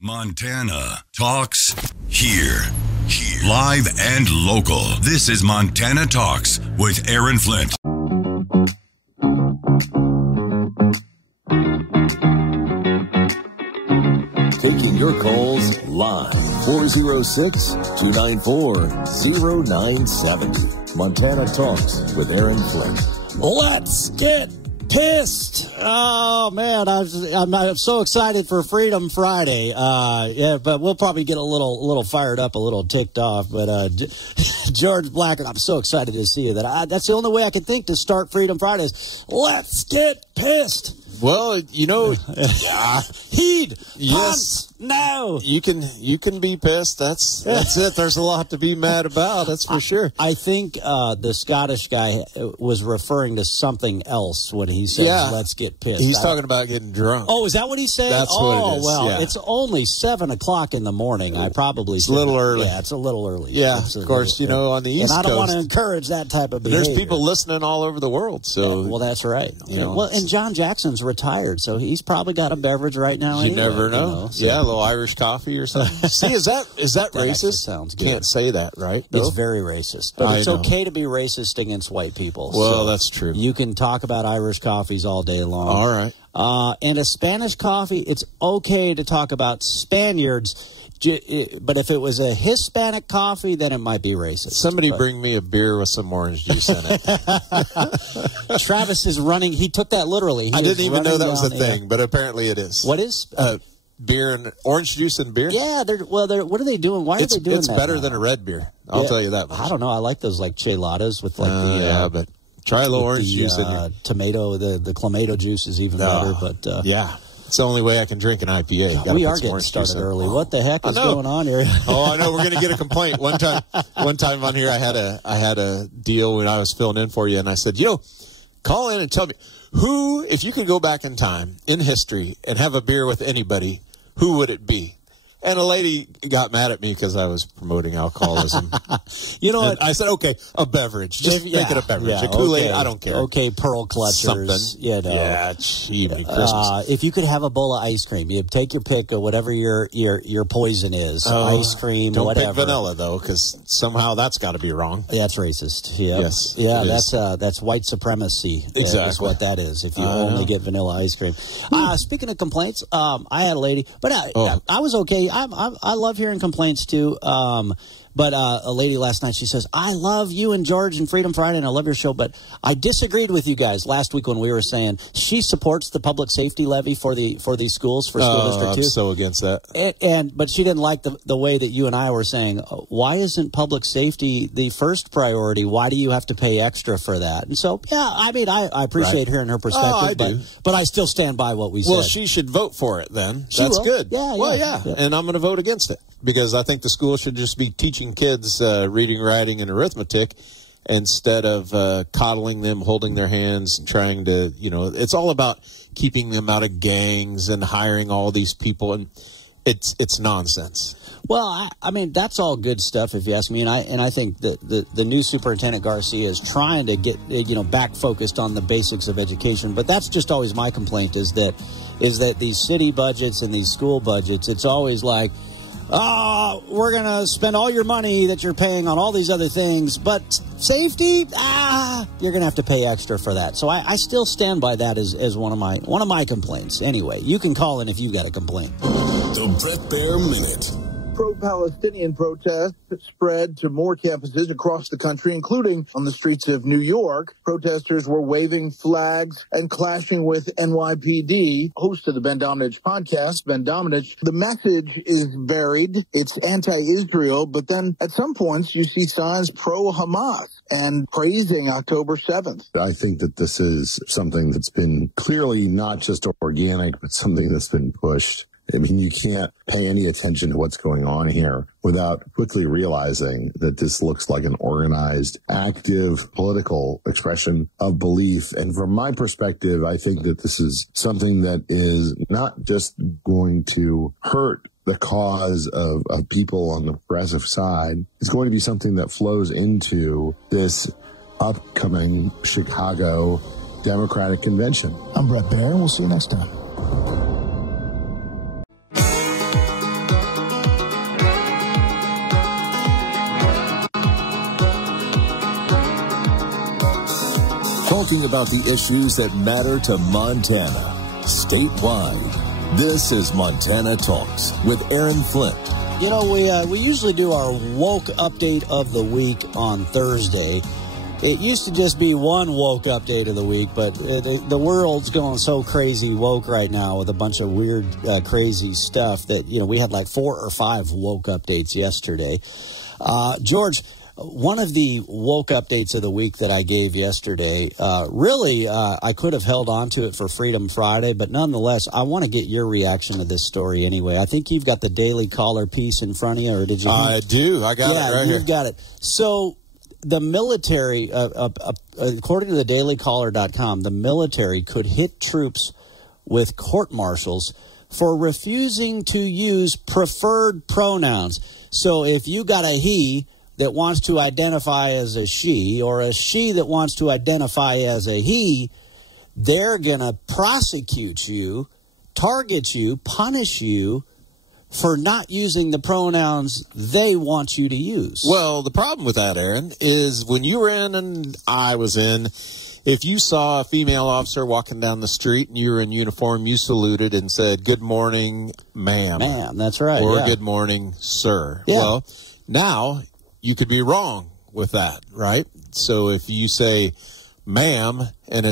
Montana Talks here. Live and local. This is Montana Talks with Aaron Flint. Taking your calls live. 406-294-0970. Montana Talks with Aaron Flint. Let's get pissed. Oh, man, I'm so excited for Freedom Friday. But we'll probably get a little fired up, a little ticked off. But George Blackard, I'm so excited to see you. That's the only way I can think to start Freedom Fridays. Let's get pissed. Well, Heed. Yes. No. You can be pissed. That's it. There's a lot to be mad about. That's for sure. I think the Scottish guy was referring to something else when he says, let's get pissed. He's talking about getting drunk. Oh, is that what he said? That's what it is. Well, yeah. It's only 7 o'clock in the morning. I probably It's a little early. Yeah, it's a little early. Yeah, of course, on the East Coast. And I don't want to encourage that type of behavior. There's people listening all over the world. So well, that's right. Well, and John Jackson's retired, so he's probably got a beverage right now. You anyway, never know. So. Yeah, a little Irish coffee or something. See, is that racist? Sounds good. Can't say that, right? It's very racist. But it's okay to be racist against white people. Well, that's true. You can talk about Irish coffees all day long. All right. And a Spanish coffee, it's okay to talk about Spaniards. But if it was a Hispanic coffee, then it might be racist. Somebody bring me a beer with some orange juice in it. Travis is running. He took that literally. I didn't even know that was a thing, but apparently it is. What is? Beer and orange juice and beer? Yeah. What are they doing? Why are they doing that? It's better than a red beer. I'll tell you that much. I don't know. I like those like cheladas with like but try a little orange juice in your tomato. The clamato juice is even better. But it's the only way I can drink an IPA. We are getting started early. What the heck is going on here? Oh, I know. We're going to get a complaint. One time on here, I had a deal when I was filling in for you, and I said, call in and tell me if you could go back in time in history and have a beer with anybody, who would it be? And a lady got mad at me because I was promoting alcoholism. You know what? I said, okay, a beverage. Just make it a beverage. A Kool-Aid, I don't care. Okay, Pearl Clutchers. Something. Yeah, cheap. Christmas. If you could have a bowl of ice cream, you take your pick of whatever your poison is. Ice cream, don't whatever. Don't pick vanilla, though, because somehow that's got to be wrong. That's racist. Yep. Yes. Yeah, that's white supremacy. Exactly. Is what that is, if you only get vanilla ice cream. Speaking of complaints, I had a lady, but I was okay. I love hearing complaints, too. But a lady last night, she says, I love you and George and Freedom Friday, and I love your show, but I disagreed with you guys last week when we were saying she supports the public safety levy for these schools, for School District 2. I'm so against that. But she didn't like the way that you and I were saying, why isn't public safety the first priority? Why do you have to pay extra for that? And so, I appreciate hearing her perspective, but I still stand by what we said. Well, she should vote for it then. That's good. Yeah. And I'm going to vote against it because I think the school should just be teaching kids reading, writing, and arithmetic instead of coddling them, holding their hands, and trying to, it's all about keeping them out of gangs and hiring all these people, and it's nonsense. Well, I mean, that's all good stuff if you ask me, and I think that the new Superintendent Garcia is trying to get back focused on the basics of education, but that's just always my complaint is that these city budgets and these school budgets, it's always like, we're going to spend all your money that you're paying on all these other things, but safety, you're going to have to pay extra for that. So I still stand by that as one of my complaints. Anyway, you can call in if you've got a complaint. The Bret Baier Minute. Pro-Palestinian protests spread to more campuses across the country, including on the streets of New York. Protesters were waving flags and clashing with NYPD. Host of the Ben Domenech podcast, Ben Domenech, the message is varied. It's anti-Israel, but then at some points you see signs pro-Hamas and praising October 7th. I think that this is something that's been clearly not just organic, but something that's been pushed. I mean, you can't pay any attention to what's going on here without quickly realizing that this looks like an organized, active political expression of belief. And from my perspective, I think that this is something that is not just going to hurt the cause of people on the progressive side. It's going to be something that flows into this upcoming Chicago Democratic Convention. I'm Bret Baier, and we'll see you next time. talking about the issues that matter to Montana, statewide. This is Montana Talks with Aaron Flint. You know, we usually do our woke update of the week on Thursday. It used to just be one woke update of the week, but the world's going so crazy woke right now with a bunch of weird, crazy stuff that, you know, we had like 4 or 5 woke updates yesterday. George, one of the woke updates of the week that I gave yesterday, I could have held on to it for Freedom Friday, but nonetheless, I want to get your reaction to this story anyway. I think you've got the Daily Caller piece in front of you, or did you? I do. I got it right here. You've got it. So the military, according to the dailycaller.com, the military could hit troops with court-martials for refusing to use preferred pronouns. So if you got a he that wants to identify as a she, or a she that wants to identify as a he, they're going to prosecute you, target you, punish you for not using the pronouns they want you to use. Well, the problem with that, Aaron, is when you were in and I was in, if you saw a female officer walking down the street and you were in uniform, you saluted and said, "Good morning, ma'am." Ma'am, that's right. Or yeah. "Good morning, sir." Yeah. Well, now you could be wrong with that, right? So if you say "ma'am" and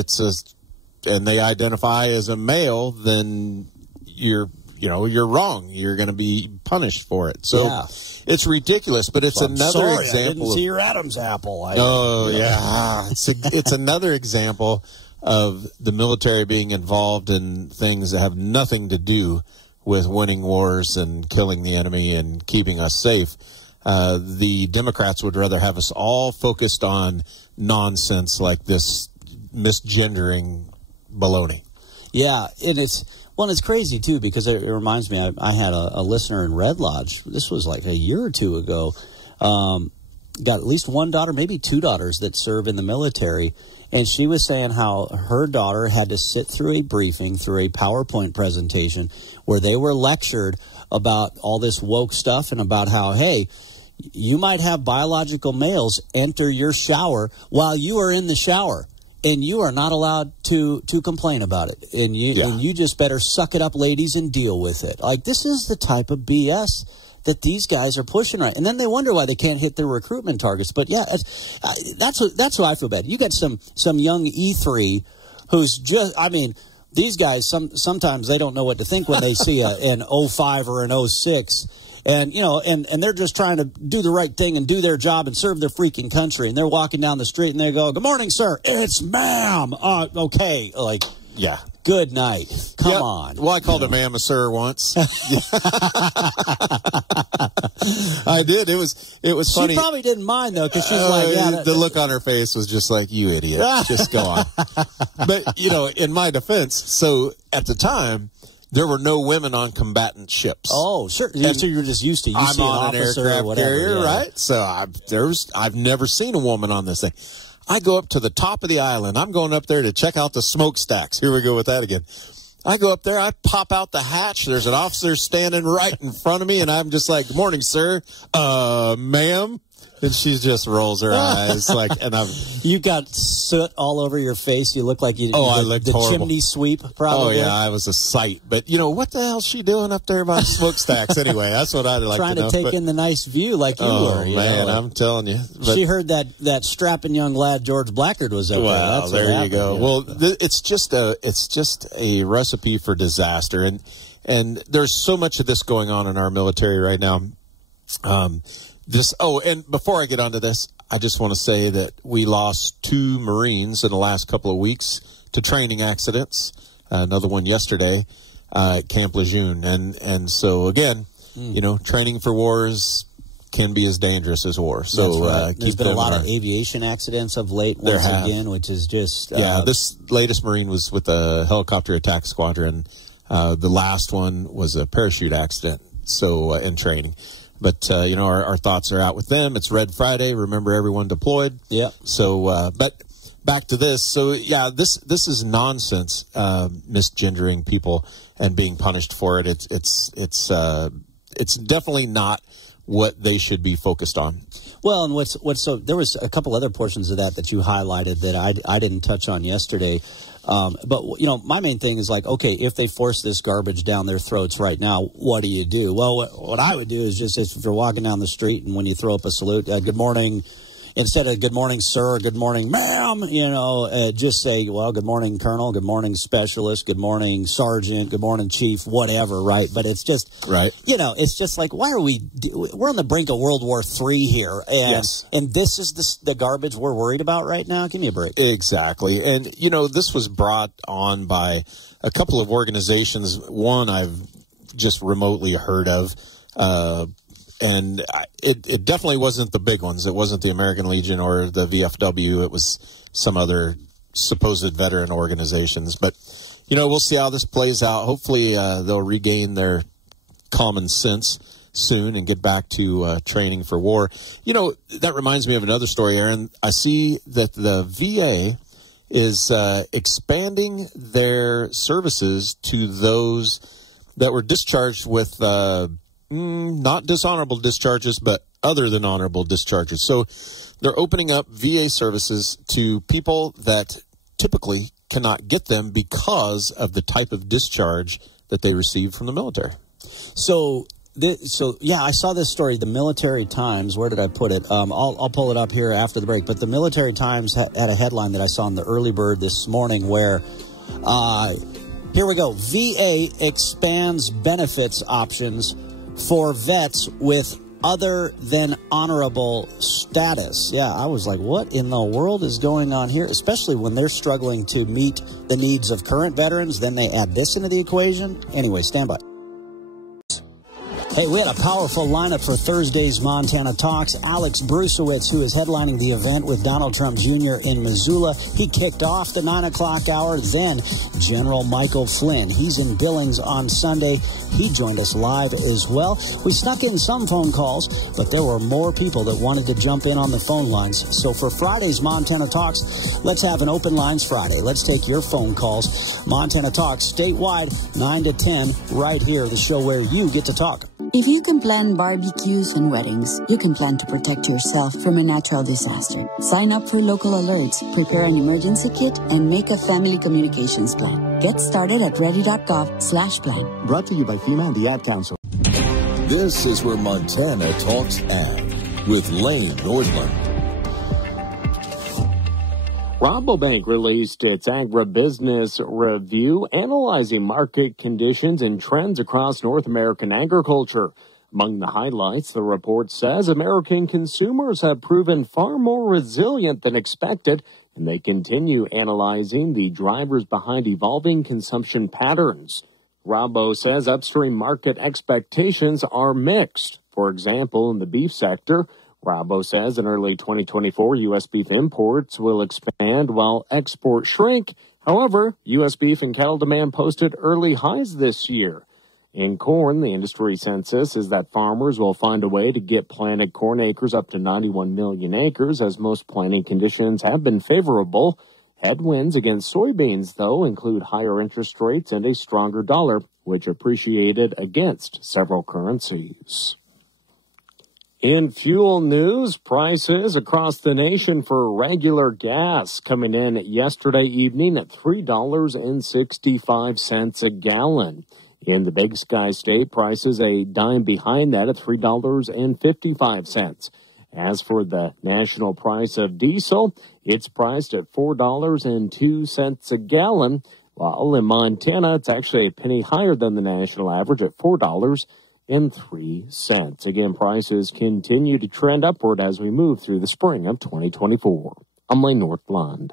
and they identify as a male, then you're wrong. You're going to be punished for it. So It's ridiculous, but it's another example. I didn't see your Adam's apple. It's another example of the military being involved in things that have nothing to do with winning wars and killing the enemy and keeping us safe. The Democrats would rather have us all focused on nonsense like this misgendering baloney. Yeah, and it's crazy, too, because it reminds me, I had a listener in Red Lodge, this was like a year or two ago, got at least one daughter, maybe 2 daughters that serve in the military, and she was saying how her daughter had to sit through a briefing, through a PowerPoint presentation, where they were lectured about all this woke stuff and about how, hey, you might have biological males enter your shower while you are in the shower. And you are not allowed to complain about it. And you just better suck it up, ladies, and deal with it. Like, this is the type of BS that these guys are pushing right. And then they wonder why they can't hit their recruitment targets. But, yeah, that's what I feel bad. You got some young E3 who's just, I mean, these guys, sometimes they don't know what to think when they see an 05 or an 06. And, you know, and they're just trying to do the right thing and do their job and serve their freaking country. And they're walking down the street and they go, "Good morning, sir." "It's ma'am." Okay. Like, yeah. Good night. Come on. Well, I called her ma'am a sir once. I did. It was funny. She probably didn't mind, though, because she's like, yeah. The look on her face was just like, "You idiot. Just go on." But, you know, in my defense, so at the time, there were no women on combatant ships. Oh, sure. So you're just used to I'm on an aircraft carrier, right? So I've never seen a woman on this thing. I go up to the top of the island. I'm going up there to check out the smokestacks. Here we go with that again. I go up there. I pop out the hatch. There's an officer standing right in front of me, and I'm just like, "Good morning, sir." "Ma'am." And she just rolls her eyes You got soot all over your face. You look like I looked the horrible. Chimney sweep, probably. Oh, yeah, I was a sight. But, you know, what the hell's she doing up there by smokestacks anyway? That's what I'd like to know. Trying to take in the nice view like you were. Oh, man, I'm telling you. But she heard that strapping young lad, George Blackard, was up there. Well, there you go. Well, it's just a recipe for disaster. And there's so much of this going on in our military right now. And before I get onto this, I just want to say that we lost 2 Marines in the last couple of weeks to training accidents. Another one yesterday at Camp Lejeune. And so, again, you know, training for wars can be as dangerous as war. So right. There's been a lot of aviation accidents of late once again, which is just... this latest Marine was with the helicopter attack squadron. The last one was a parachute accident, in training. But, you know, our thoughts are out with them. It's Red Friday. Remember, everyone deployed. Yeah. So, but back to this. So, yeah, this is nonsense, misgendering people and being punished for it. It's definitely not what they should be focused on. Well, and what's so there was a couple other portions of that you highlighted that I didn't touch on yesterday. But, my main thing is like, okay, if they force this garbage down their throats right now, what do you do? Well, what I would do is just if you're walking down the street and when you throw up a salute, good morning, instead of good morning, sir, or good morning, ma'am, just say, well, good morning, Colonel, good morning, Specialist, good morning, Sergeant, good morning, Chief, whatever, right? But it's just, right. It's just like, why are we're on the brink of World War III here. And, yes. And this is the garbage we're worried about right now? Give me a break. Exactly. And, this was brought on by a couple of organizations. One I've just remotely heard of, and it definitely wasn't the big ones. It wasn't the American Legion or the VFW. It was some other supposed veteran organizations. But, we'll see how this plays out. Hopefully they'll regain their common sense soon and get back to training for war. That reminds me of another story, Aaron. I see that the VA is expanding their services to those that were discharged with not dishonorable discharges, but other than honorable discharges. So they're opening up VA services to people that typically cannot get them because of the type of discharge that they received from the military. So I saw this story, the Military Times. Where did I put it? I'll pull it up here after the break. But the Military Times had a headline that I saw in the early bird this morning where, here we go, VA expands benefits options for vets with other than honorable status. Yeah, I was like, what in the world is going on here? Especially when they're struggling to meet the needs of current veterans. Then they add this into the equation. Anyway, stand by. Hey, we had a powerful lineup for Thursday's Montana Talks. Alex Brusewitz, who is headlining the event with Donald Trump Jr. in Missoula, he kicked off the 9 o'clock hour. Then General Michael Flynn, he's in Billings on Sunday. He joined us live as well. We snuck in some phone calls, but there were more people that wanted to jump in on the phone lines. So for Friday's Montana Talks, let's have an Open Lines Friday. Let's take your phone calls. Montana Talks statewide, 9 to 10, right here, the show where you get to talk. If you can plan barbecues and weddings, you can plan to protect yourself from a natural disaster. Sign up for local alerts, prepare an emergency kit, and make a family communications plan. Get started at ready.gov/plan. Brought to you by FEMA and the Ad Council. This is where Montana Talks Ag with Lane Nordland. Rabobank released its agribusiness review, analyzing market conditions and trends across North American agriculture. Among the highlights, the report says American consumers have proven far more resilient than expected, and they continue analyzing the drivers behind evolving consumption patterns. Rabo says upstream market expectations are mixed. For example, in the beef sector, Rabo says in early 2024, U.S. beef imports will expand while exports shrink. However, U.S. beef and cattle demand posted early highs this year. In corn, the industry census is that farmers will find a way to get planted corn acres up to 91 million acres, as most planting conditions have been favorable. Headwinds against soybeans, though, include higher interest rates and a stronger dollar, which appreciated against several currencies. In fuel news, prices across the nation for regular gas coming in yesterday evening at $3.65 a gallon. In the Big Sky State, prices a dime behind that at $3.55. As for the national price of diesel, it's priced at $4.02 a gallon, while in Montana, it's actually a penny higher than the national average at $4.03. Again, prices continue to trend upward as we move through the spring of 2024. I'm Lane Nordland.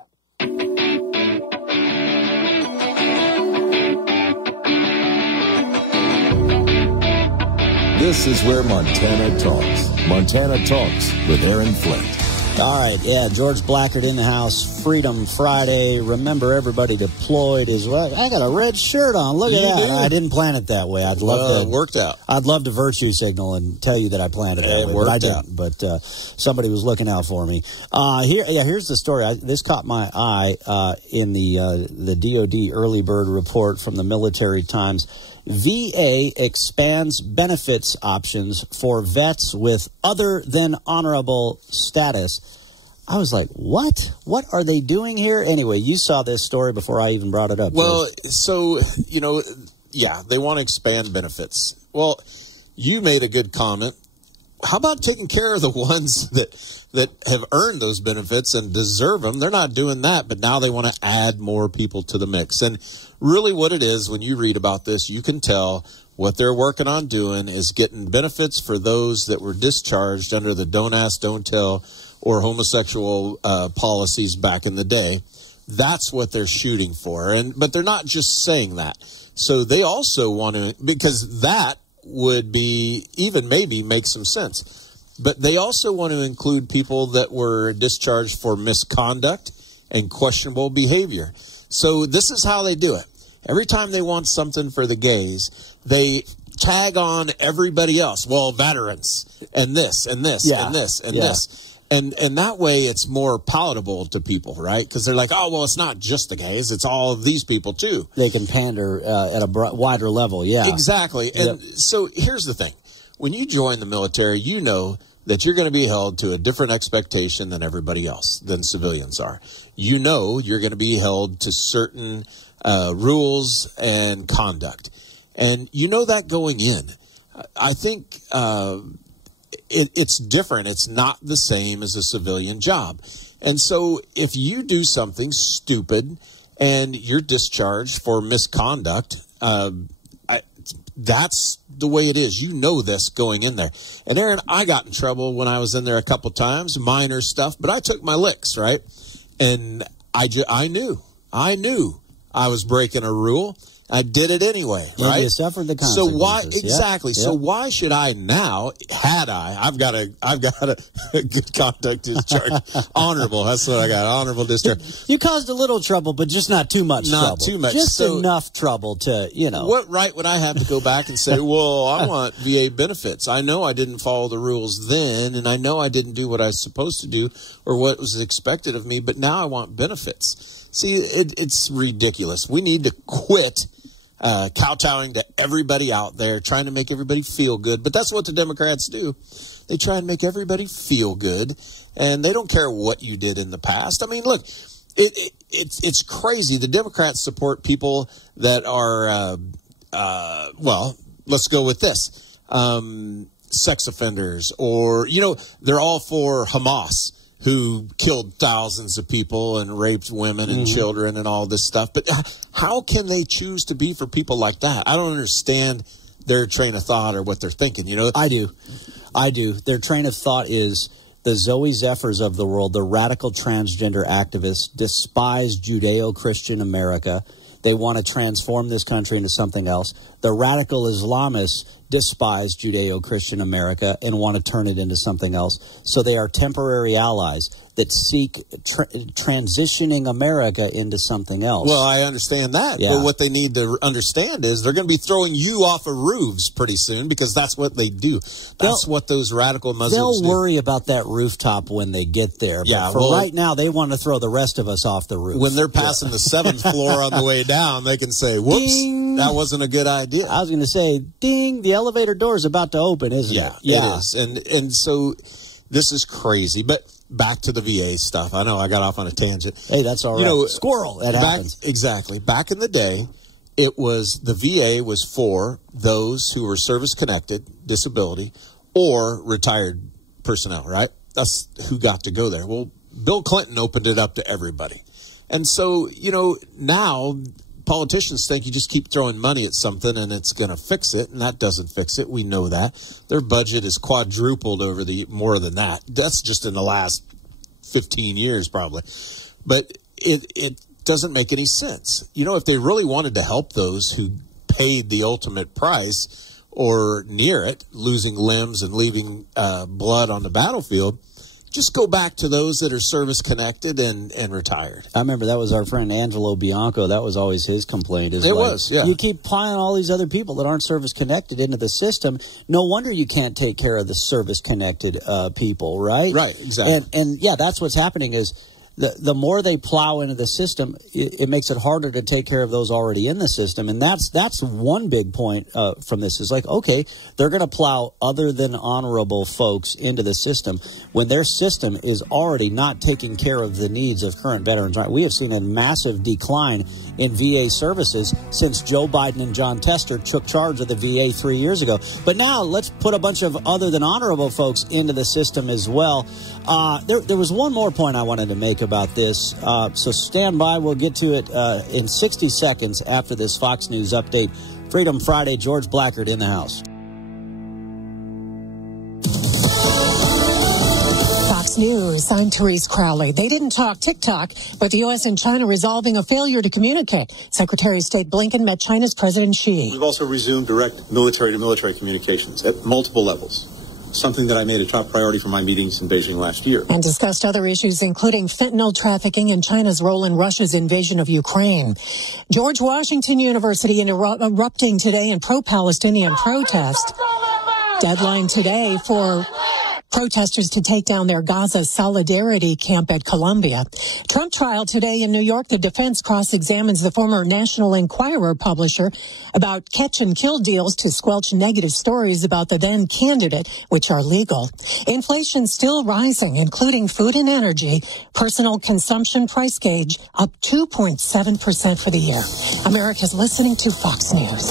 This is where Montana talks. Montana Talks with Aaron Flint. All right, yeah, George Blackard in the house. Freedom Friday. Remember, everybody deployed as well. I got a red shirt on. Look at that. I didn't plan it that way. It worked out. I'd love to virtue signal and tell you that I planned it that way, but I didn't. But somebody was looking out for me. Here's the story. This caught my eye in the DoD early bird report from the Military Times. VA expands benefits options for vets with other than honorable status. I was like, what? What are they doing here? Anyway, you saw this story before I even brought it up. Well, so, yeah, they want to expand benefits. Well, you made a good comment. How about taking care of the ones that have earned those benefits and deserve them? They're not doing that, but now they want to add more people to the mix. And really what it is, when you read about this, you can tell what they're working on doing is getting benefits for those that were discharged under the don't ask, don't tell, or homosexual policies back in the day. That's what they're shooting for. But they're not just saying that. So they also want to, because that would be even maybe make some sense. But they also want to include people that were discharged for misconduct and questionable behavior. So this is how they do it. Every time they want something for the gays, they tag on everybody else. Well, veterans and this and this and this and this. And that way it's more palatable to people, right? Because they're like, oh, well, it's not just the gays. It's all of these people, too. They can pander at a wider level, yeah. Exactly. And so here's the thing. When you join the military, you know that you're going to be held to a different expectation than everybody else, than civilians are. You know you're going to be held to certain rules and conduct. And you know that going in. I think it's different. It's not the same as a civilian job. And so if you do something stupid and you're discharged for misconduct, that's the way it is. You know this going in there. And Aaron, I got in trouble when I was in there a couple times, minor stuff, but I took my licks, right? And I knew I was breaking a rule. I did it anyway, right? You suffered the consequences. So why exactly? Yep. So why should I now? I've got a good conduct discharge, honorable. That's what I got. Honorable discharge. You caused a little trouble, but just not too much trouble. Not too much. Just enough trouble to, What right would I have to go back and say, well, I want VA benefits? I know I didn't follow the rules then, and I know I didn't do what I was supposed to do or what was expected of me, but now I want benefits. See, it's ridiculous. We need to quit kowtowing to everybody out there, trying to make everybody feel good. But that's what the Democrats do. They try and make everybody feel good, and they don't care what you did in the past. I mean, look, it's crazy. The Democrats support people that are, well, let's go with this, sex offenders, or, they're all for Hamas, who killed thousands of people and raped women and children and all this stuff. But how can they choose to be for people like that? I don't understand their train of thought or what they're thinking, I do. Their train of thought is the Zoe Zephyrs of the world, the radical transgender activists, despise Judeo-Christian America. They want to transform this country into something else. The radical Islamists despise Judeo-Christian America and want to turn it into something else. So they are temporary allies that seek transitioning America into something else. Well, I understand that. Yeah. But what they need to understand is they're going to be throwing you off of roofs pretty soon, because that's what they do. That's what those radical Muslims do. They'll worry about that rooftop when they get there. But right now, they want to throw the rest of us off the roof. When they're passing the 7th floor on the way down, they can say, whoops, ding. That wasn't a good idea. I was going to say, ding, the elevator door is about to open, isn't it? Yeah, it is. And so this is crazy. But back to the VA stuff. I know I got off on a tangent. Hey, that's all right. Squirrel, that happens. Exactly. Back in the day, the VA was for those who were service-connected, disability, or retired personnel, right? That's who got to go there. Well, Bill Clinton opened it up to everybody. And so, now politicians think you just keep throwing money at something and it's going to fix it, and that doesn't fix it. We know that. Their budget is quadrupled over more than that. That's just in the last 15 years probably. But it doesn't make any sense. If they really wanted to help those who paid the ultimate price or near it, losing limbs and leaving blood on the battlefield, just go back to those that are service-connected and retired. I remember that was our friend Angelo Bianco. That was always his complaint. Yeah. You keep piling all these other people that aren't service-connected into the system. No wonder you can't take care of the service-connected people, right? Right, exactly. And that's what's happening is the more they plow into the system, it makes it harder to take care of those already in the system. And that's one big point from this is like, okay, they're going to plow other than honorable folks into the system when their system is already not taking care of the needs of current veterans. Right? We have seen a massive decline in VA services since Joe Biden and John Tester took charge of the VA 3 years ago. But now let's put a bunch of other than honorable folks into the system as well. There was one more point I wanted to make about this, so stand by. We'll get to it in 60 seconds after this Fox News update. Freedom Friday, George Blackard in the house. Fox News, I'm Therese Crowley. They didn't talk TikTok, but the U.S. and China resolving a failure to communicate. Secretary of State Blinken met China's President Xi. We've also resumed direct military-to-military communications at multiple levels, something that I made a top priority for my meetings in Beijing last year. And discussed other issues, including fentanyl trafficking and China's role in Russia's invasion of Ukraine. George Washington University erupting today in pro-Palestinian protest. Deadline today for protesters to take down their Gaza Solidarity camp at Columbia. Trump trial today in New York. The defense cross-examines the former National Enquirer publisher about catch-and-kill deals to squelch negative stories about the then candidate, which are legal. Inflation still rising, including food and energy. Personal consumption price gauge up 2.7% for the year. America's listening to Fox News.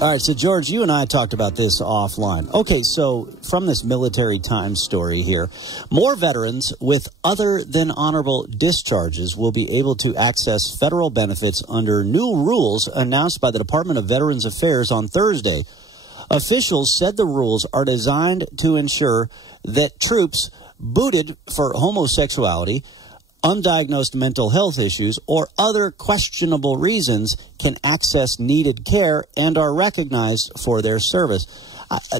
All right, so George, you and I talked about this offline. Okay, so from this Military Times story here, more veterans with other than honorable discharges will be able to access federal benefits under new rules announced by the Department of Veterans Affairs on Thursday. Officials said the rules are designed to ensure that troops booted for homosexuality, undiagnosed mental health issues, or other questionable reasons can access needed care and are recognized for their service.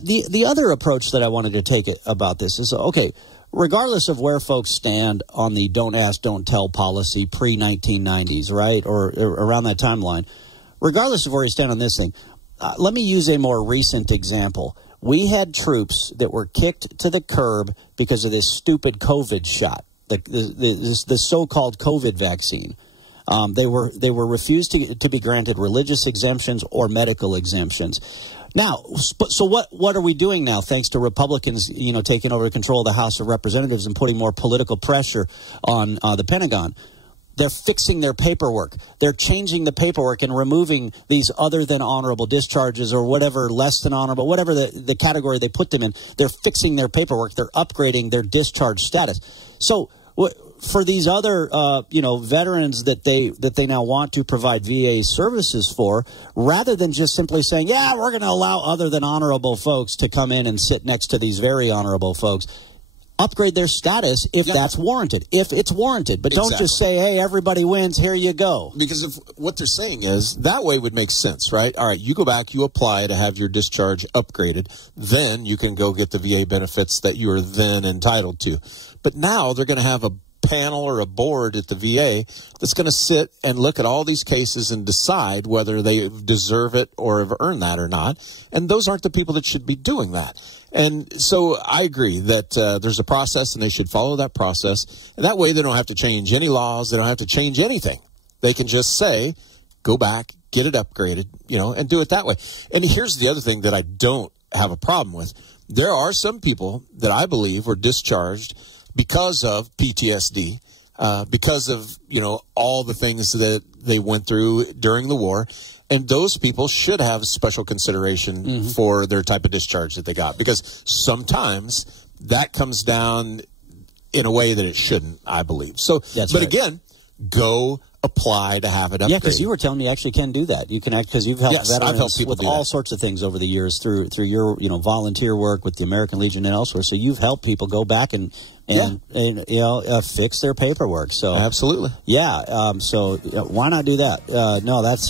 The other approach that I wanted to take about this is, okay, regardless of where folks stand on the don't ask, don't tell policy pre-1990s, right, or around that timeline, regardless of where you stand on this thing, let me use a more recent example. We had troops that were kicked to the curb because of this stupid COVID shot. The so-called COVID vaccine. They were refused to be granted religious exemptions or medical exemptions. Now, so what are we doing now? Thanks to Republicans, taking over control of the House of Representatives and putting more political pressure on the Pentagon. They're fixing their paperwork. They're changing the paperwork and removing these other than honorable discharges or whatever, less than honorable, whatever the category they put them in. They're fixing their paperwork. They're upgrading their discharge status. So for these other, veterans that they now want to provide VA services for, rather than just simply saying, yeah, we're going to allow other than honorable folks to come in and sit next to these very honorable folks, upgrade their status if that's warranted, if it's warranted. But don't just say, hey, everybody wins, here you go. Because of what they're saying is, that way would make sense, right? All right, you go back, you apply to have your discharge upgraded, then you can go get the VA benefits that you are then entitled to. But now they're going to have a panel or a board at the VA that's going to sit and look at all these cases and decide whether they deserve it or have earned that or not. And those aren't the people that should be doing that. And so I agree that there's a process and they should follow that process. And that way they don't have to change any laws. They don't have to change anything. They can just say, go back, get it upgraded, and do it that way. And here's the other thing that I don't have a problem with. There are some people that I believe were discharged because of PTSD, because of, all the things that they went through during the war. And those people should have special consideration for their type of discharge that they got, because sometimes that comes down in a way that it shouldn't, I believe. So, again, go apply to have it upgraded. Yeah, because you were telling me you actually can do that. You can because you've helped veterans with all sorts of things over the years through your volunteer work with the American Legion and elsewhere. So you've helped people go back and fix their paperwork. So absolutely, so why not do that? No, that's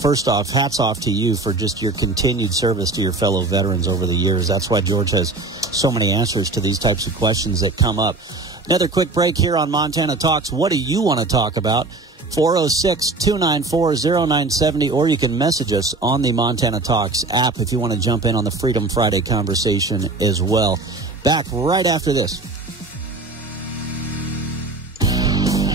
first off, hats off to you for just your continued service to your fellow veterans over the years. That's why George has so many answers to these types of questions that come up. Another quick break here on Montana Talks. What do you want to talk about? 406-294-0970, or you can message us on the Montana Talks app if you want to jump in on the Freedom Friday conversation as well. Back right after this.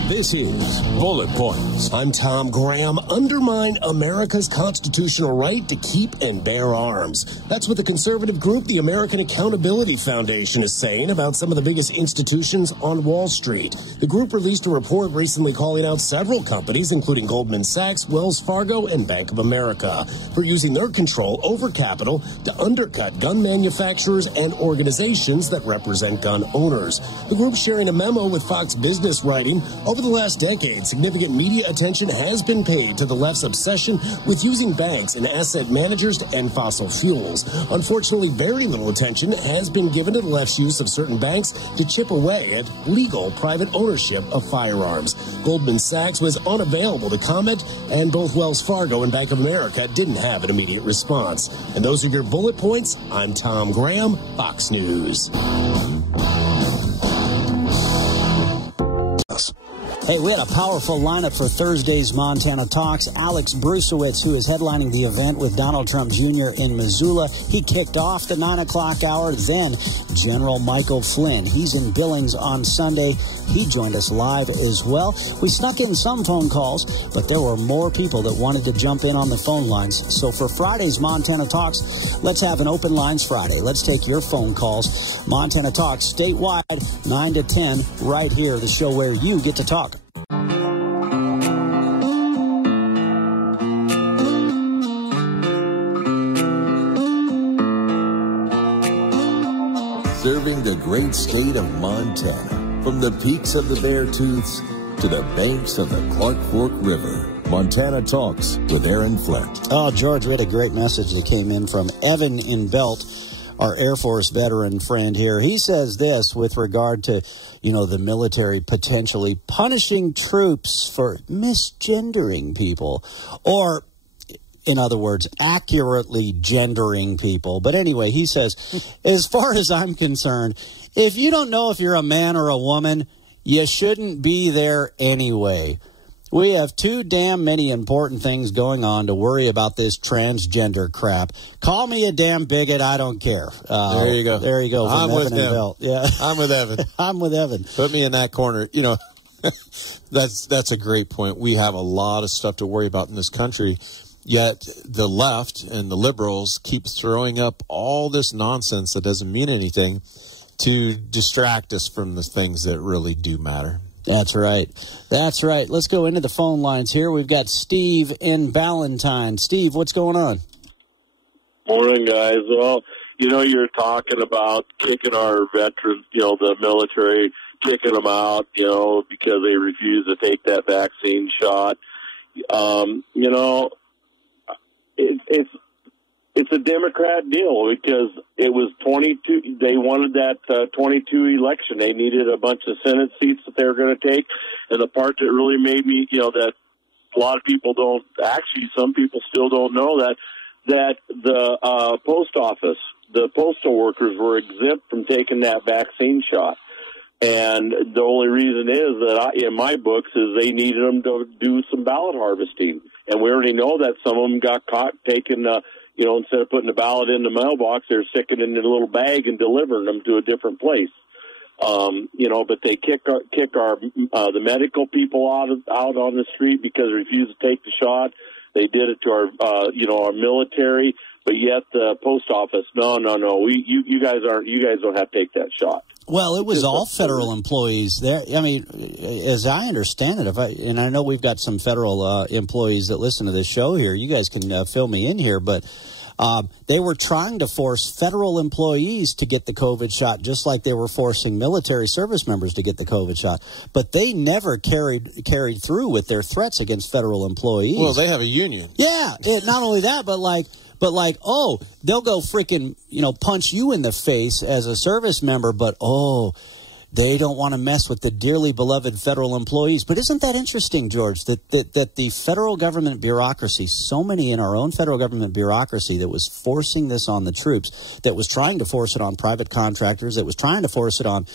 This is Bullet Points. I'm Tom Graham. Undermine America's constitutional right to keep and bear arms. That's what the conservative group, the American Accountability Foundation, is saying about some of the biggest institutions on Wall Street. The group released a report recently calling out several companies, including Goldman Sachs, Wells Fargo, and Bank of America, for using their control over capital to undercut gun manufacturers and organizations that represent gun owners. The group sharing a memo with Fox Business writing, over the last decade, significant media attention has been paid to the left's obsession with using banks and asset managers to end fossil fuels. Unfortunately, very little attention has been given to the left's use of certain banks to chip away at legal private ownership of firearms. Goldman Sachs was unavailable to comment, and both Wells Fargo and Bank of America didn't have an immediate response. And those are your bullet points. I'm Tom Graham, Fox News. Hey, we had a powerful lineup for Thursday's Montana Talks. Alex Brusewitz, who is headlining the event with Donald Trump Jr. in Missoula, he kicked off the 9 o'clock hour. Then General Michael Flynn, he's in Billings on Sunday. He joined us live as well. We snuck in some phone calls, but there were more people that wanted to jump in on the phone lines. So for Friday's Montana Talks, let's have an Open Lines Friday. Let's take your phone calls. Montana Talks statewide, 9 to 10, right here, the show where you get to talk. Serving the great state of Montana, from the peaks of the Beartooths to the banks of the Clark Fork River. Montana Talks with Aaron Flint. Oh, George, we had a great message that came in from Evan in Belt, our Air Force veteran friend here. He says this with regard to, the military potentially punishing troops for misgendering people, or in other words, accurately gendering people. But anyway, he says, as far as I'm concerned, if you don't know if you're a man or a woman, you shouldn't be there anyway. We have too damn many important things going on to worry about this transgender crap. Call me a damn bigot, I don't care. There you go. There you go. I'm with him. Belt. Yeah. I'm with Evan. I'm with Evan. Put me in that corner. That's a great point. We have a lot of stuff to worry about in this country. Yet the left and the liberals keep throwing up all this nonsense that doesn't mean anything to distract us from the things that really do matter. That's right. That's right. Let's go into the phone lines here. We've got Steve in Ballantyne. Steve, what's going on? Morning, guys. Well, you're talking about kicking our veterans, the military, kicking them out, because they refuse to take that vaccine shot. It's a Democrat deal because it was 22. They wanted that 22 election. They needed a bunch of Senate seats that they were going to take. And the part that really made me, that a lot of people don't, actually some people still don't know that the post office, the postal workers were exempt from taking that vaccine shot. And the only reason is that in my books is they needed them to do some ballot harvesting. And we already know that some of them got caught taking, instead of putting the ballot in the mailbox, they're sticking it in a little bag and delivering them to a different place. But they kick our the medical people out on the street because they refuse to take the shot. They did it to our military, but yet the post office, no. You guys don't have to take that shot. Well, it was all federal employees there. I mean, as I understand it, and I know we've got some federal employees that listen to this show here. You guys can fill me in here, but they were trying to force federal employees to get the COVID shot, just like they were forcing military service members to get the COVID shot. But they never carried through with their threats against federal employees. Well, they have a union. Yeah, not only that, but they'll go freaking, punch you in the face as a service member, but, they don't want to mess with the dearly beloved federal employees. But isn't that interesting, George, that the federal government bureaucracy, so many in our own federal government bureaucracy that was forcing this on the troops, that was trying to force it on private contractors, that was trying to force it on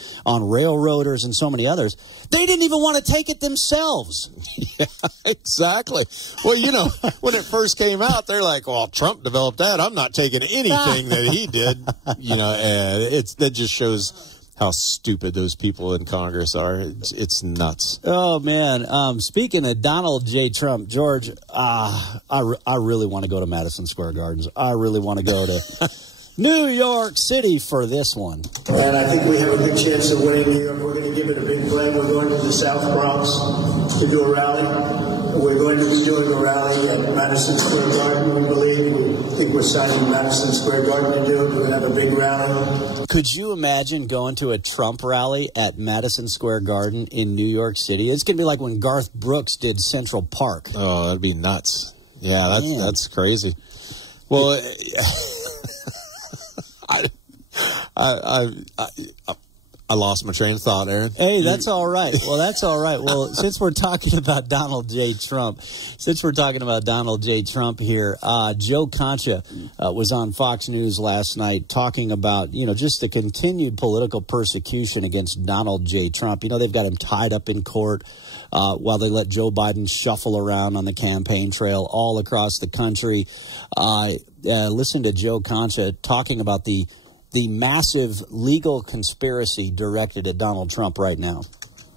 railroaders and so many others, they didn't even want to take it themselves. Yeah, exactly. Well, when it first came out, they're like, well, Trump developed that. I'm not taking anything that he did. And that just shows how stupid those people in Congress are. It's nuts. Oh, man. Speaking of Donald J. Trump, George, I really want to go to Madison Square Gardens. I really want to go to New York City for this one. And I think we have a good chance of winning New York. We're going to give it a big play. We're going to the South Bronx to do a rally. We're going to be doing a rally at Madison Square Garden, we believe. We think we're signing Madison Square Garden to do it. We're going to have a big rally. Could you imagine going to a Trump rally at Madison Square Garden in New York City? It's going to be like when Garth Brooks did Central Park. Oh, that'd be nuts. Yeah, that's crazy. Well, I lost my train of thought, Aaron. Hey, that's all right. Well, that's all right. Well, since we're talking about Donald J. Trump here, Joe Concha was on Fox News last night talking about, just the continued political persecution against Donald J. Trump. They've got him tied up in court while they let Joe Biden shuffle around on the campaign trail all across the country. Listen to Joe Concha talking about the massive legal conspiracy directed at Donald Trump right now.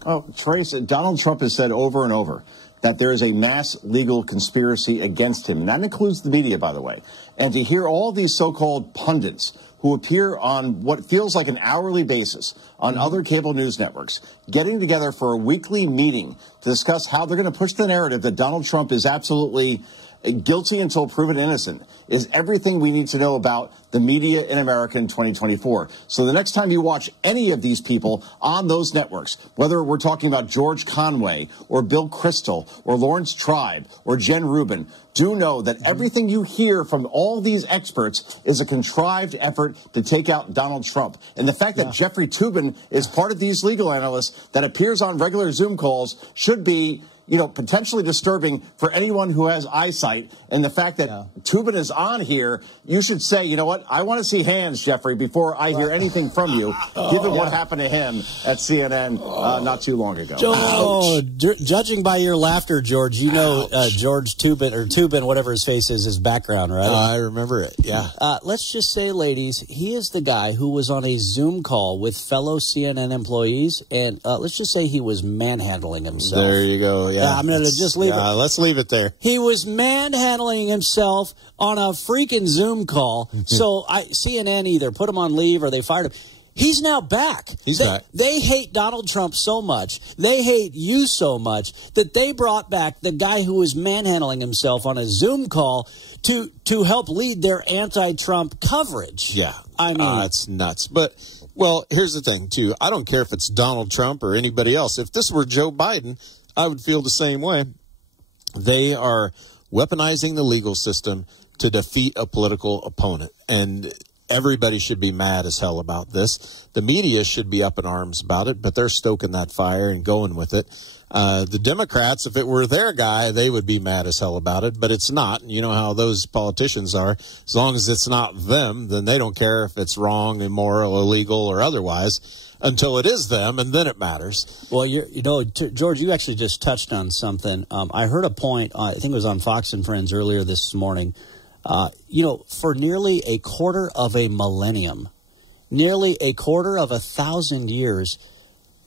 Oh, Trace, Donald Trump has said over and over that there is a mass legal conspiracy against him. And that includes the media, by the way. And to hear all these so-called pundits who appear on what feels like an hourly basis on other cable news networks, getting together for a weekly meeting to discuss how they're going to push the narrative that Donald Trump is absolutely guilty until proven innocent, is everything we need to know about the media in America in 2024. So the next time you watch any of these people on those networks, whether we're talking about George Conway or Bill Kristol or Lawrence Tribe or Jen Rubin, do know that everything you hear from all these experts is a contrived effort to take out Donald Trump. And the fact that Jeffrey Toobin is part of these legal analysts that appears on regular Zoom calls should be potentially disturbing for anyone who has eyesight. And the fact that Toobin is on here, you should say, you know what, I want to see hands, Jeffrey, before I hear anything from you, given what happened to him at CNN not too long ago. Judging by your laughter, George, George Toobin, whatever his face is, his background, right? I remember it, yeah. Let's just say, ladies, he is the guy who was on a Zoom call with fellow CNN employees, and let's just say he was manhandling himself. There you go, yeah. I'm going to just leave it. Let's leave it there. He was manhandling himself on a freaking Zoom call. So CNN either put him on leave or they fired him. He's now back. He's back. They hate Donald Trump so much, they hate you so much, that they brought back the guy who was manhandling himself on a Zoom call to help lead their anti-Trump coverage. Yeah. I mean, it's nuts. But, well, here's the thing, too. I don't care if it's Donald Trump or anybody else. If this were Joe Biden, I would feel the same way. They are weaponizing the legal system to defeat a political opponent. And everybody should be mad as hell about this. The media should be up in arms about it, but they're stoking that fire and going with it. The Democrats, if it were their guy, they would be mad as hell about it, but it's not. You know how those politicians are. As long as it's not them, then they don't care if it's wrong, immoral, illegal, or otherwise, until it is them, and then it matters. Well, George, you actually just touched on something. I heard a point, I think it was on Fox and Friends earlier this morning. For nearly a quarter of a millennium, nearly a quarter of 1,000 years,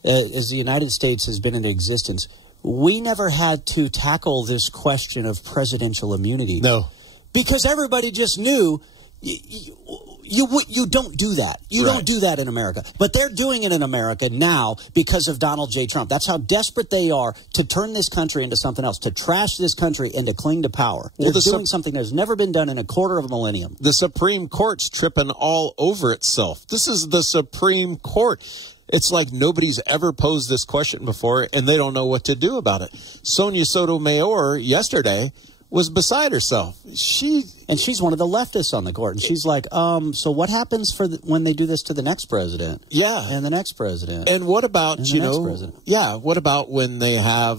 as the United States has been in existence, we never had to tackle this question of presidential immunity. No. Because everybody just knew you don't do that. You don't do that in America. But they're doing it in America now because of Donald J. Trump. That's how desperate they are to turn this country into something else, to trash this country and to cling to power. They're doing something that's never been done in a quarter of a millennium. The Supreme Court's tripping all over itself. This is the Supreme Court. It's like nobody's ever posed this question before, and they don't know what to do about it. Sonia Sotomayor yesterday was beside herself. She's one of the leftists on the court, and she's like, so what happens when they do this to the next president? Yeah. And the next president. And what about, what about when they have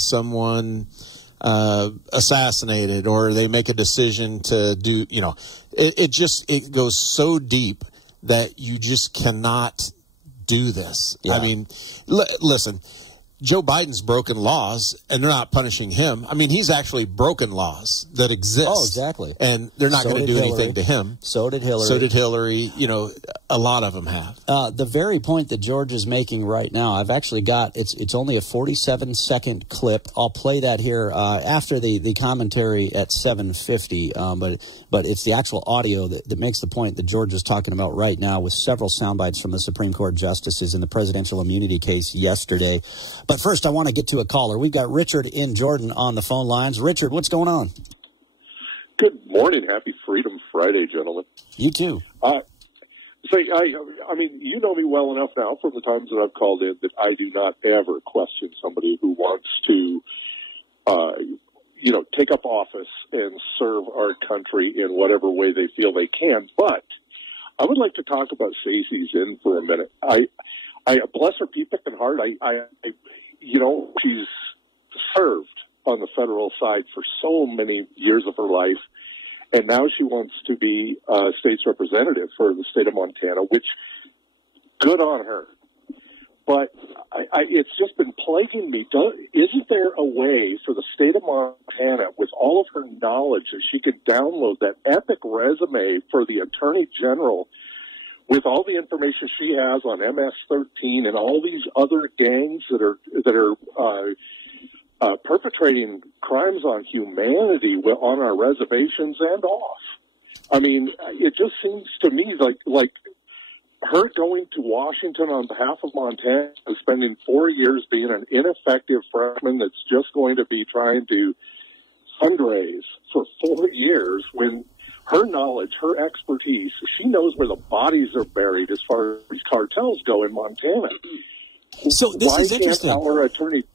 someone assassinated, or they make a decision to do, it goes so deep that you just cannot do this. Yeah. I mean, listen, Joe Biden's broken laws, and they're not punishing him. I mean, he's actually broken laws that exist. Oh, exactly. And they're not going to do anything to him. So did Hillary. So did Hillary. You know, a lot of them have. The very point that George is making right now, I've actually got, it's only a 47-second clip. I'll play that here after the commentary at 7:50, but it's the actual audio that makes the point that George is talking about right now, with several sound bites from the Supreme Court justices in the presidential immunity case yesterday. But first, I want to get to a caller. We've got Richard in Jordan on the phone lines. Richard, what's going on? Good morning. Happy Freedom Friday, gentlemen. You too. I mean, you know me well enough now from the times that I've called in that I do not ever question somebody who wants to, take up office and serve our country in whatever way they feel they can. But I would like to talk about Stacey Zinn for a minute. I bless her pea-picking heart. She's served on the federal side for so many years of her life, and now she wants to be a state's representative for the state of Montana, which, good on her. But it's just been plaguing me. Isn't there a way for the state of Montana, with all of her knowledge, that she could download that epic resume for the Attorney General with all the information she has on MS-13 and all these other gangs that are perpetrating crimes on humanity on our reservations and off? I mean, it just seems to me like her going to Washington on behalf of Montana, spending 4 years being an ineffective freshman that's just going to be trying to fundraise for 4 years, when her knowledge, her expertise, she knows where the bodies are buried as far as these cartels go in Montana. So this is interesting.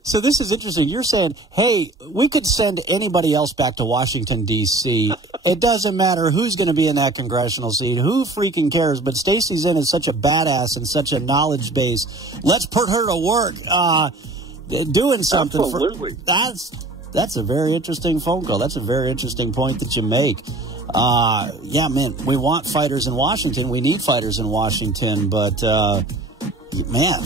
So this is interesting. You're saying, hey, we could send anybody else back to Washington, D.C. It doesn't matter who's going to be in that congressional seat. Who freaking cares? But Stacey Zinn is such a badass and such a knowledge base. Let's put her to work doing something. Absolutely. That's a very interesting phone call. That's a very interesting point that you make. Yeah, man, we want fighters in Washington. We need fighters in Washington. But, man...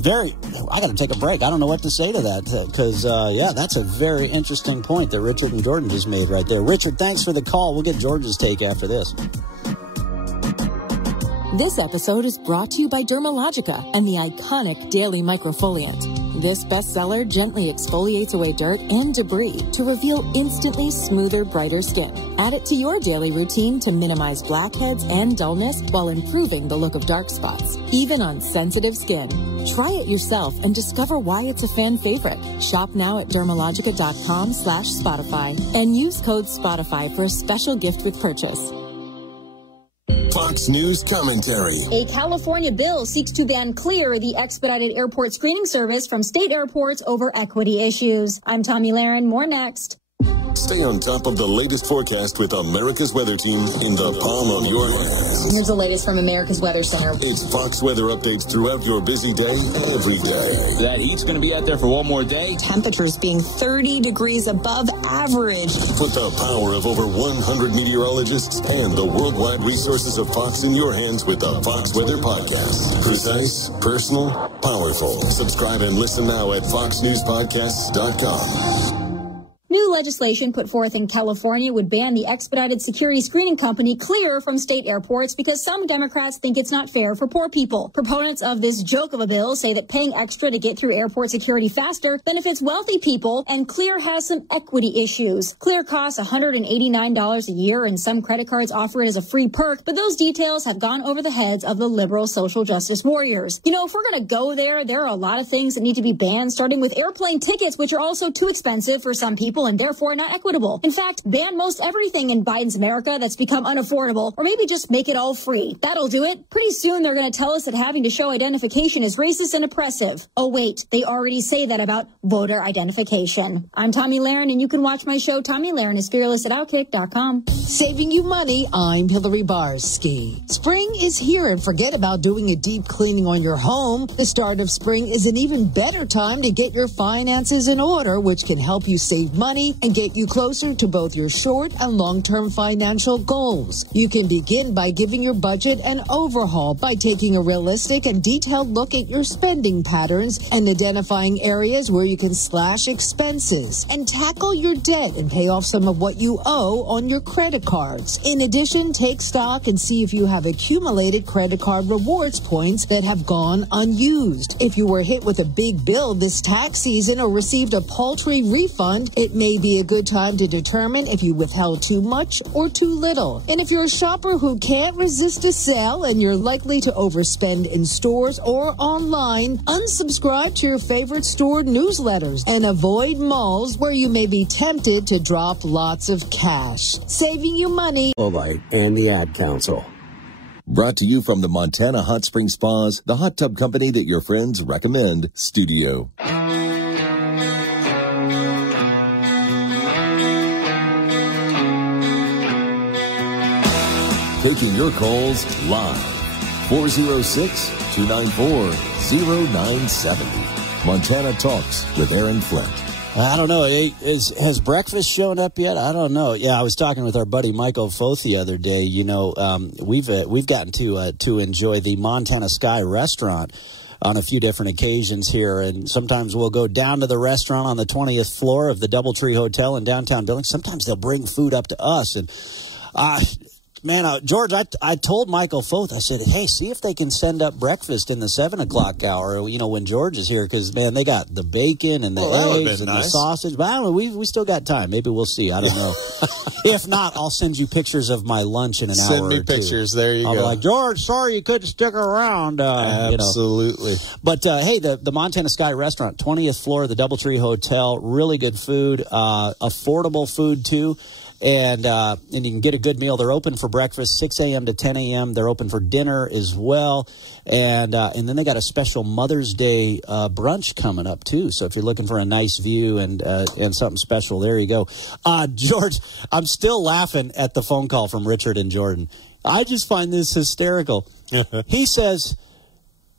I got to take a break. I don't know what to say to that because, that's a very interesting point that Richard and Jordan just made right there. Richard, thanks for the call. We'll get George's take after this. This episode is brought to you by Dermalogica and the iconic Daily Microfoliant. This bestseller gently exfoliates away dirt and debris to reveal instantly smoother, brighter skin. Add it to your daily routine to minimize blackheads and dullness while improving the look of dark spots, even on sensitive skin. Try it yourself and discover why it's a fan favorite. Shop now at dermalogica.com/Spotify and use code Spotify for a special gift with purchase. Fox News commentary. A California bill seeks to ban Clear, the expedited airport screening service, from state airports over equity issues. I'm Tommy Lahren. More next. Stay on top of the latest forecast with America's Weather Team in the palm of your hands. Here's the latest from America's Weather Center. It's Fox weather updates throughout your busy day, every day. That heat's going to be out there for one more day. Temperatures being 30 degrees above average. Put the power of over 100 meteorologists and the worldwide resources of Fox in your hands with the Fox Weather Podcast. Precise, personal, powerful. Subscribe and listen now at foxnewspodcasts.com. New legislation put forth in California would ban the expedited security screening company Clear from state airports because some Democrats think it's not fair for poor people. Proponents of this joke of a bill say that paying extra to get through airport security faster benefits wealthy people, and Clear has some equity issues. Clear costs $189 a year, and some credit cards offer it as a free perk, but those details have gone over the heads of the liberal social justice warriors. You know, if we're going to go there are a lot of things that need to be banned, starting with airplane tickets, which are also too expensive for some people and therefore not equitable. In fact, ban most everything in Biden's America that's become unaffordable, or maybe just make it all free. That'll do it. Pretty soon they're going to tell us that having to show identification is racist and oppressive. Oh wait, they already say that about voter identification. I'm Tommy Lahren, and you can watch my show Tommy Lahren is Fearless at Outkick.com. Saving you money, I'm Hillary Barsky. Spring is here, and forget about doing a deep cleaning on your home. The start of spring is an even better time to get your finances in order, which can help you save money money and get you closer to both your short and long-term financial goals. You can begin by giving your budget an overhaul by taking a realistic and detailed look at your spending patterns and identifying areas where you can slash expenses and tackle your debt and pay off some of what you owe on your credit cards. In addition, take stock and see if you have accumulated credit card rewards points that have gone unused. If you were hit with a big bill this tax season or received a paltry refund, it may be a good time to determine if you withheld too much or too little. And if you're a shopper who can't resist a sale and you're likely to overspend in stores or online, unsubscribe to your favorite store newsletters and avoid malls where you may be tempted to drop lots of cash. Saving you money. And the Ad Council. Brought to you from the Montana Hot Spring Spas, the hot tub company that your friends recommend, Studio. Taking your calls live. 406-294-0970. Montana Talks with Aaron Flint. I don't know. Has breakfast shown up yet? I don't know. Yeah, I was talking with our buddy Michael Foth the other day. You know, we've gotten to enjoy the Montana Sky restaurant on a few different occasions here, and sometimes we'll go down to the restaurant on the 20th floor of the Doubletree Hotel in downtown Billings. Sometimes they'll bring food up to us, and man, George, I told Michael Foth, I said, hey, see if they can send up breakfast in the 7 o'clock hour, you know, when George is here, because, man, they got the bacon and the eggs and the sausage. But I don't know, we still got time. Maybe we'll see. I don't know. If not, I'll send you pictures of my lunch in an hour or two. Send me pictures. There you go. I'll be like, George, sorry you couldn't stick around. Absolutely. You know. But, hey, the Montana Sky restaurant, 20th floor of the Doubletree Hotel, really good food, affordable food, too. And you can get a good meal. They're open for breakfast, 6 a.m. to 10 a.m. They're open for dinner as well. And then they got a special Mother's Day brunch coming up, too. So if you're looking for a nice view and something special, there you go. George, I'm still laughing at the phone call from Richard and Jordan. I just find this hysterical. He says,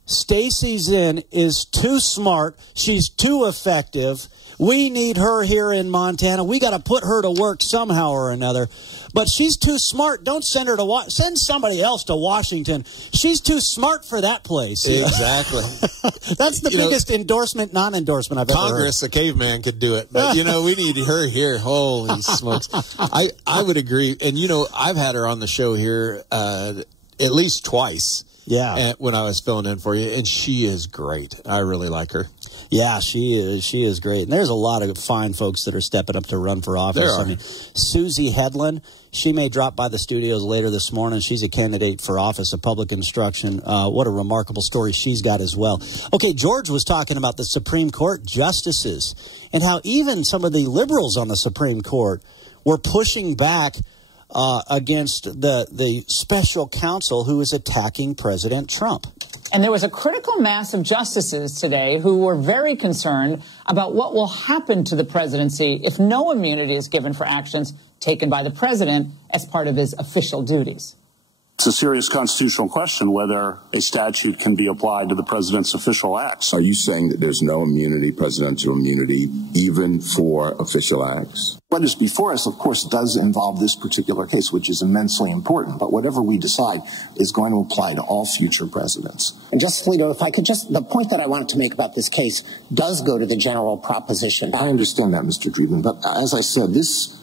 Stacey Zinn is too smart. She's too effective. We need her here in Montana. We got to put her to work somehow or another. But she's too smart. Don't send her to send somebody else to Washington. She's too smart for that place. Exactly. That's the biggest endorsement, non-endorsement I've ever heard. Congress, a caveman could do it. But, we need her here. Holy smokes. I would agree. And, I've had her on the show here at least twice. Yeah. When I was filling in for you. And she is great. I really like her. Yeah, she is great. And there's a lot of fine folks that are stepping up to run for office. There are. I mean, Susie Hedlund, she may drop by the studios later this morning. She's a candidate for office of public instruction. What a remarkable story she's got as well. Okay, George was talking about the Supreme Court justices and how even some of the liberals on the Supreme Court were pushing back against the special counsel who is attacking President Trump. And there was a critical mass of justices today who were very concerned about what will happen to the presidency if no immunity is given for actions taken by the president as part of his official duties. It's a serious constitutional question whether a statute can be applied to the president's official acts. Are you saying that there's no immunity, presidential immunity, even for official acts? What is before us, of course, does involve this particular case, which is immensely important. But whatever we decide is going to apply to all future presidents. And Justice Alito, if I could the point that I wanted to make about this case does go to the general proposition. I understand that, Mr. Dreeben, but as I said, this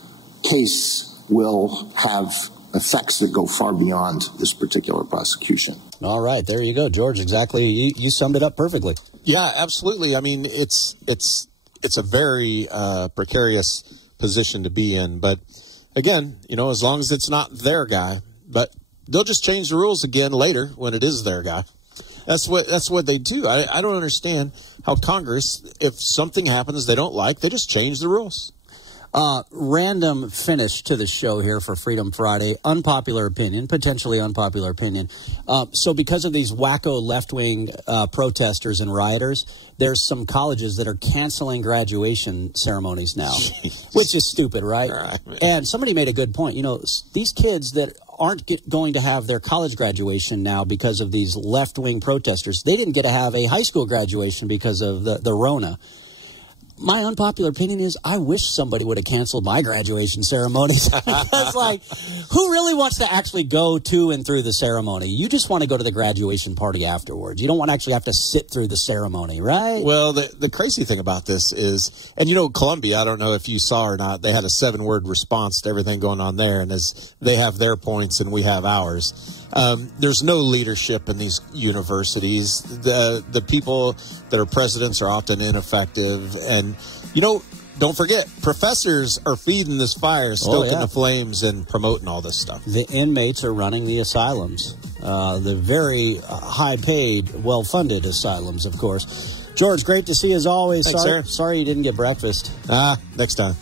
case will have effects that go far beyond this particular prosecution. All right, there you go, George. Exactly, you summed it up perfectly. Yeah, absolutely. I mean, it's a very precarious position to be in, but again, as long as it's not their guy, but they'll just change the rules again later when it is their guy. That's what they do. I don't understand how Congress, if something happens they don't like, they just change the rules. Random finish to the show here for Freedom Friday. Unpopular opinion, potentially unpopular opinion. So because of these wacko left-wing protesters and rioters, there's some colleges that are canceling graduation ceremonies now, which is stupid, right? And somebody made a good point. These kids that aren't going to have their college graduation now because of these left-wing protesters, they didn't get to have a high school graduation because of the Rona. my unpopular opinion is I wish somebody would have canceled my graduation ceremonies. Because, like, who really wants to actually go to and through the ceremony? You just want to go to the graduation party afterwards. You don't want to actually have to sit through the ceremony, right? Well, the crazy thing about this is, and Columbia, I don't know if you saw or not, they had a 7-word response to everything going on there, and as they have their points and we have ours. There's no leadership in these universities. The people that are presidents are often ineffective. And, don't forget, professors are feeding this fire, stoking the flames, and promoting all this stuff. The inmates are running the asylums. The very high-paid, well-funded asylums, of course. George, great to see you as always. Thanks, sir. Sorry you didn't get breakfast. Next time.